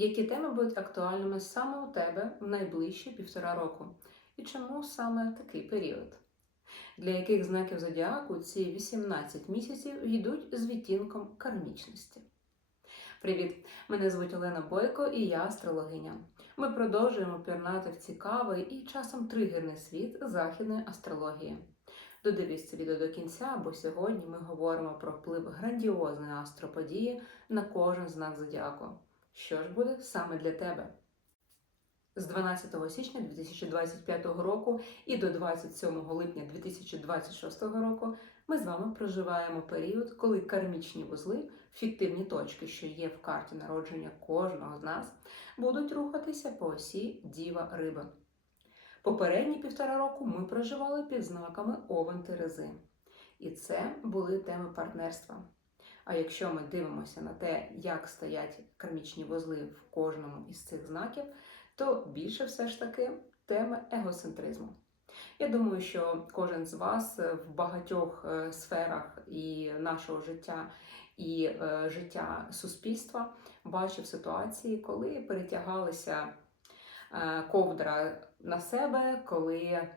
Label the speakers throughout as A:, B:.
A: Які теми будуть актуальними саме у тебе в найближчі півтора року? І чому саме такий період? Для яких знаків зодіаку ці 18 місяців йдуть з відтінком кармічності? Привіт! Мене звуть Олена Бойко і я астрологиня. Ми продовжуємо пірнати в цікавий і часом тригерний світ західної астрології. Додивись це відео до кінця, бо сьогодні ми говоримо про вплив грандіозної астроподії на кожен знак зодіаку. Що ж буде саме для тебе? З 12 січня 2025 року і до 27 липня 2026 року ми з вами проживаємо період, коли кармічні вузли, фіктивні точки, що є в карті народження кожного з нас, будуть рухатися по осі Діва Риби. Попередні півтора року ми проживали під знаками Овен Терези. І це були теми партнерства. А якщо ми дивимося на те, як стоять кармічні вузли в кожному із цих знаків, то більше все ж таки теми егоцентризму. Я думаю, що кожен з вас в багатьох е, сферах і нашого життя, і е, життя суспільства бачив ситуації, коли перетягалися е, ковдра на себе, коли е,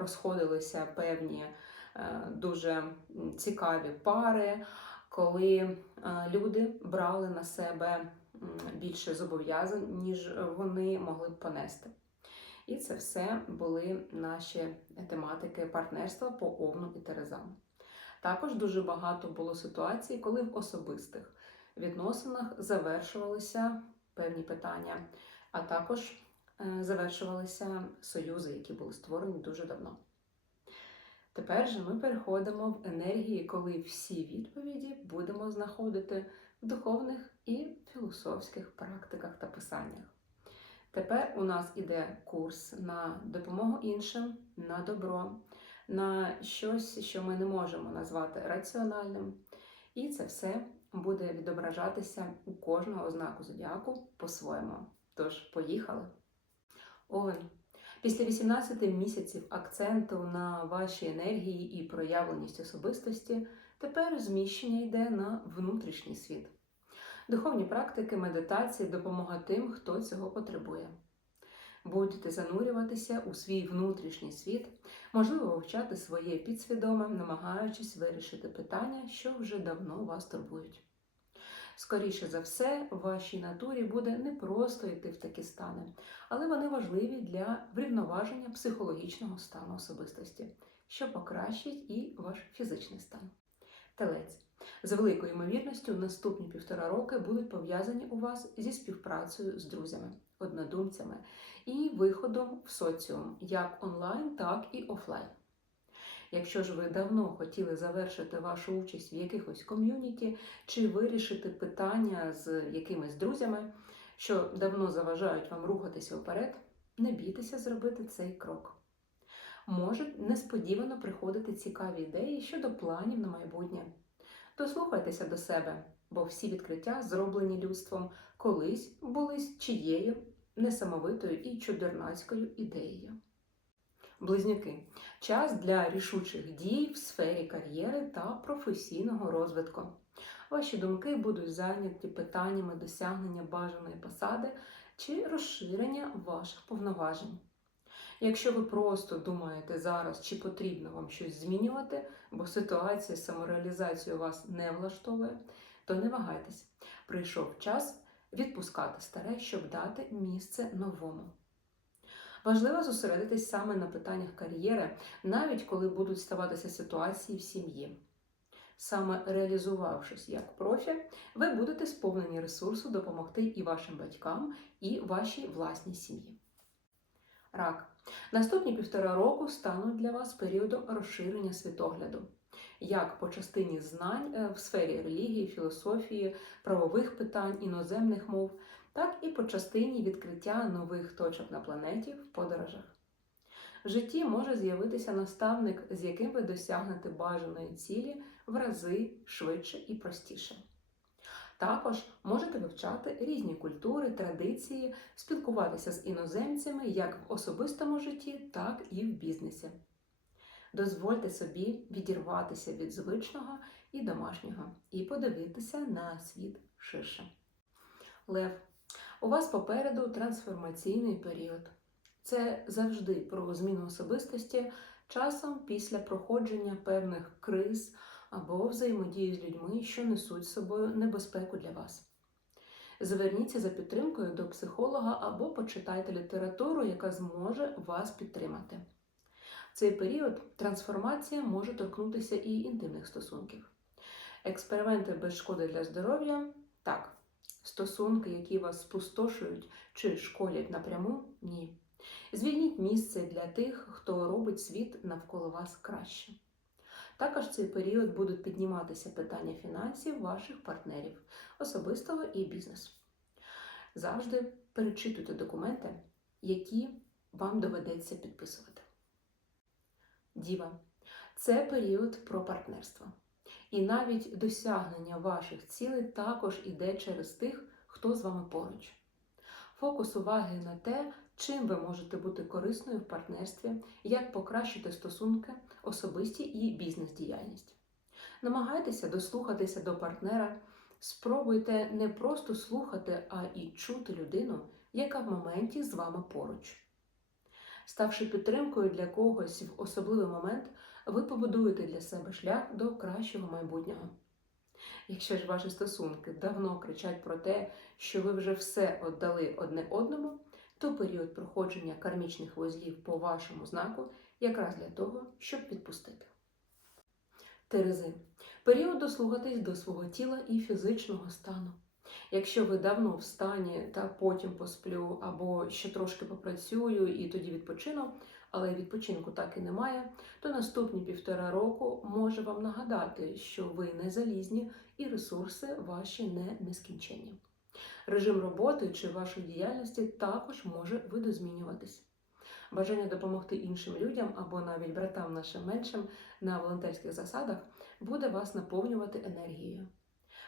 A: розходилися певні е, дуже цікаві пари, коли е, люди брали на себе більше зобов'язань, ніж вони могли б понести. І це все були наші тематики партнерства по Овну і Терезам. Також дуже багато було ситуацій, коли в особистих відносинах завершувалися певні питання, а також завершувалися союзи, які були створені дуже давно. Тепер же ми переходимо в енергії, коли всі відповіді будемо знаходити в духовних і філософських практиках та писаннях. Тепер у нас іде курс на допомогу іншим, на добро, на щось, що ми не можемо назвати раціональним. І це все буде відображатися у кожного знаку зодіаку по-своєму. Тож, поїхали! Овен. Після 18 місяців акценту на вашій енергії і проявленість особистості тепер зміщення йде на внутрішній світ. Духовні практики, медитації, допомога тим, хто цього потребує. Будете занурюватися у свій внутрішній світ, можливо, вивчати своє підсвідоме, намагаючись вирішити питання, що вже давно вас турбують. Скоріше за все, вашій натурі буде не просто йти в такі стани, але вони важливі для врівноваження психологічного стану особистості, що покращить і ваш фізичний стан. Телець. З великою ймовірністю наступні півтора роки будуть пов'язані у вас зі співпрацею з друзями, однодумцями і виходом в соціум, як онлайн, так і офлайн. Якщо ж ви давно хотіли завершити вашу участь в якихось ком'юніті чи вирішити питання з якимись друзями, що давно заважають вам рухатися вперед, не бійтеся зробити цей крок. Можуть несподівано приходити цікаві ідеї щодо планів на майбутнє. Дослухайтеся до себе, бо всі відкриття, зроблені людством, колись були чиєю несамовитою і чудернацькою ідеєю. Близнюки час для рішучих дій в сфері кар'єри та професійного розвитку. Ваші думки будуть зайняті питаннями досягнення бажаної посади чи розширення ваших повноважень. Якщо ви просто думаєте зараз, чи потрібно вам щось змінювати, бо ситуація з самореалізацією вас не влаштовує, то не вагайтесь. Прийшов час відпускати старе, щоб дати місце новому. Важливо зосередитись саме на питаннях кар'єри, навіть коли будуть ставатися ситуації в сім'ї. Саме реалізувавшись як профі, ви будете сповнені ресурсу допомогти і вашим батькам, і вашій власній сім'ї. Рак. Наступні півтора року стануть для вас періодом розширення світогляду, як по частині знань в сфері релігії, філософії, правових питань, іноземних мов, так і по частині відкриття нових точок на планеті в подорожах. В житті може з'явитися наставник, з яким ви досягнете бажаної цілі в рази швидше і простіше. Також можете вивчати різні культури, традиції, спілкуватися з іноземцями як в особистому житті, так і в бізнесі. Дозвольте собі відірватися від звичного і домашнього і подивитися на світ ширше. Лев У вас попереду трансформаційний період. Це завжди про зміну особистості, часом після проходження певних криз або взаємодії з людьми, що несуть з собою небезпеку для вас. Зверніться за підтримкою до психолога або почитайте літературу, яка зможе вас підтримати. В цей період трансформація може торкнутися і інтимних стосунків. Експерименти без шкоди для здоров'я так. Стосунки, які вас спустошують чи школять напряму ні. Звільніть місце для тих, хто робить світ навколо вас краще. Також в цей період будуть підніматися питання фінансів ваших партнерів, особистого і бізнесу. Завжди перечитуйте документи, які вам доведеться підписувати. Діва це період про партнерство. І навіть досягнення ваших цілей також іде через тих, хто з вами поруч. Фокус уваги на те, чим ви можете бути корисною в партнерстві, як покращити стосунки, особисті і бізнес-діяльність. Намагайтеся дослухатися до партнера, спробуйте не просто слухати, а і чути людину, яка в моменті з вами поруч. Ставши підтримкою для когось в особливий момент, ви побудуєте для себе шлях до кращого майбутнього. Якщо ж ваші стосунки давно кричать про те, що ви вже все віддали одне одному, то період проходження кармічних вузлів по вашому знаку якраз для того, щоб відпустити. Терези. Період дослухатись до свого тіла і фізичного стану. Якщо ви давно в стані та потім посплю, або ще трошки попрацюю і тоді відпочину, але відпочинку так і немає, то наступні півтора року може вам нагадати, що ви не залізні і ресурси ваші не нескінченні. Режим роботи чи вашої діяльності також може видозмінюватись. Бажання допомогти іншим людям або навіть братам нашим меншим на волонтерських засадах буде вас наповнювати енергією.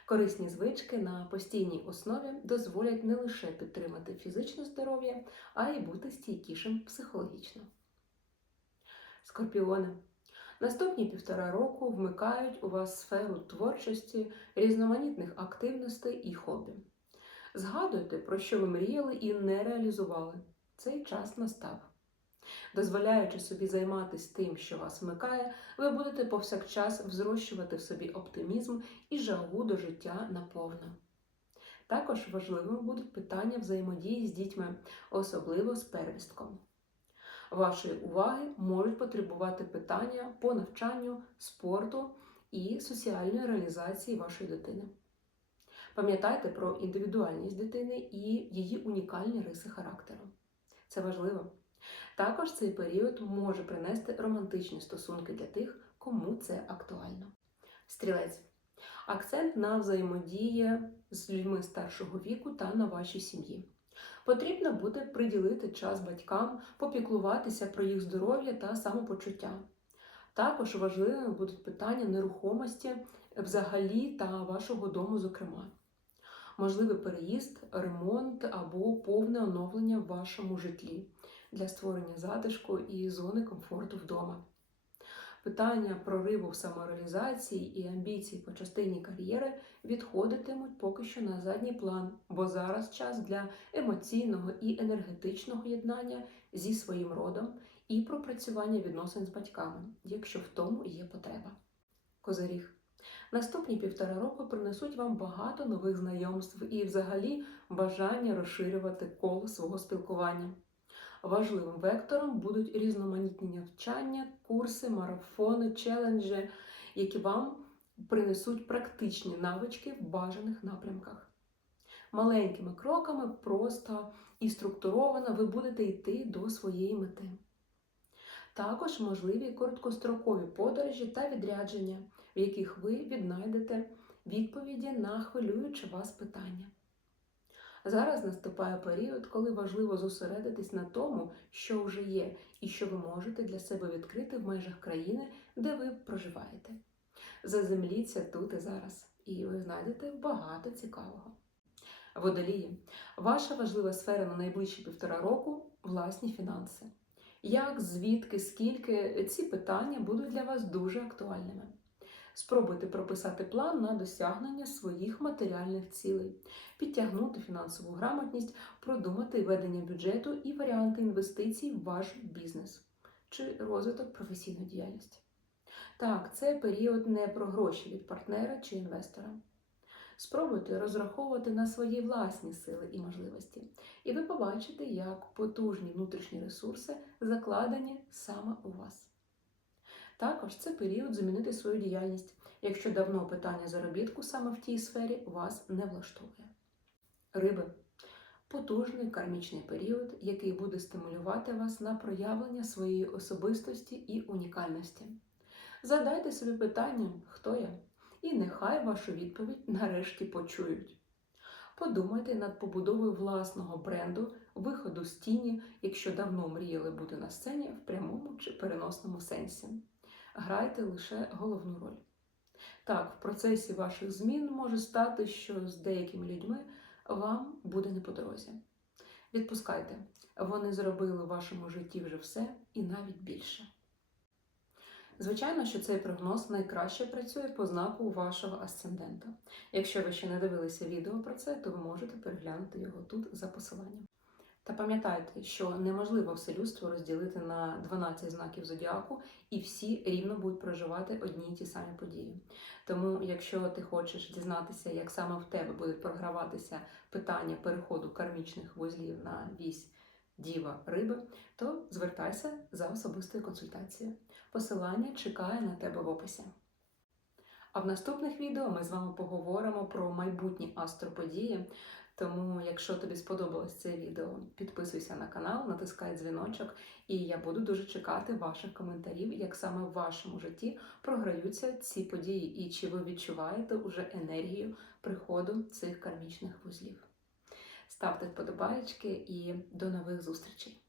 A: Корисні звички на постійній основі дозволять не лише підтримати фізичне здоров'я, а й бути стійкішим психологічно. Скорпіони. Наступні півтора року вмикають у вас сферу творчості, різноманітних активностей і хобі. Згадуйте, про що ви мріяли і не реалізували. Цей час настав. Дозволяючи собі займатися тим, що вас вмикає, ви будете повсякчас взрощувати в собі оптимізм і жагу до життя наповно. Також важливими будуть питання взаємодії з дітьми, особливо з первістком. Вашої уваги можуть потребувати питання по навчанню, спорту і соціальної реалізації вашої дитини. Пам'ятайте про індивідуальність дитини і її унікальні риси характеру. Це важливо. Також цей період може принести романтичні стосунки для тих, кому це актуально. Стрілець. Акцент на взаємодії з людьми старшого віку та на вашій сім'ї. Потрібно буде приділити час батькам, попіклуватися про їх здоров'я та самопочуття. Також важливими будуть питання нерухомості взагалі та вашого дому, зокрема. Можливий переїзд, ремонт або повне оновлення в вашому житлі для створення затишку і зони комфорту вдома. Питання прориву в самореалізації і амбіцій по частині кар'єри відходитимуть поки що на задній план, бо зараз час для емоційного і енергетичного єднання зі своїм родом і пропрацювання відносин з батьками, якщо в тому є потреба. Козиріг. Наступні півтора року принесуть вам багато нових знайомств і, взагалі, бажання розширювати коло свого спілкування. Важливим вектором будуть різноманітні навчання, курси, марафони, челенджі, які вам принесуть практичні навички в бажаних напрямках. Маленькими кроками просто і структуровано ви будете йти до своєї мети. Також можливі короткострокові подорожі та відрядження, в яких ви віднайдете відповіді на хвилюючі вас питання. Зараз наступає період, коли важливо зосередитись на тому, що вже є, і що ви можете для себе відкрити в межах країни, де ви проживаєте. Заземліться тут і зараз, і ви знайдете багато цікавого. Водолії, ваша важлива сфера на найближчі півтора року власні фінанси. Як, звідки, скільки ці питання будуть для вас дуже актуальними. Спробуйте прописати план на досягнення своїх матеріальних цілей, підтягнути фінансову грамотність, продумати ведення бюджету і варіанти інвестицій в ваш бізнес чи розвиток професійної діяльності. Так, це період не про гроші від партнера чи інвестора. Спробуйте розраховувати на свої власні сили і можливості, і ви побачите, як потужні внутрішні ресурси закладені саме у вас. Також це період змінити свою діяльність, якщо давно питання заробітку саме в тій сфері вас не влаштовує. Риби потужний кармічний період, який буде стимулювати вас на проявлення своєї особистості і унікальності. Задайте собі питання, хто я, і нехай вашу відповідь нарешті почують. Подумайте над побудовою власного бренду, виходу з тіні, якщо давно мріяли бути на сцені в прямому чи переносному сенсі. Грайте лише головну роль. Так, в процесі ваших змін може стати, що з деякими людьми вам буде не по дорозі. Відпускайте, вони зробили в вашому житті вже все і навіть більше. Звичайно, що цей прогноз найкраще працює по знаку вашого асцендента. Якщо ви ще не дивилися відео про це, то ви можете переглянути його тут за посиланням. Та пам'ятайте, що неможливо все людство розділити на 12 знаків зодіаку, і всі рівно будуть проживати одні й ті самі події. Тому, якщо ти хочеш дізнатися, як саме в тебе буде програватися питання переходу кармічних вузлів на вісь діва риби, то звертайся за особистою консультацією. Посилання чекає на тебе в описі. А в наступних відео ми з вами поговоримо про майбутні астроподії. Тому, якщо тобі сподобалось це відео, підписуйся на канал, натискай дзвіночок, і я буду дуже чекати ваших коментарів, як саме в вашому житті програються ці події, і чи ви відчуваєте уже енергію приходу цих кармічних вузлів. Ставте вподобайки і до нових зустрічей!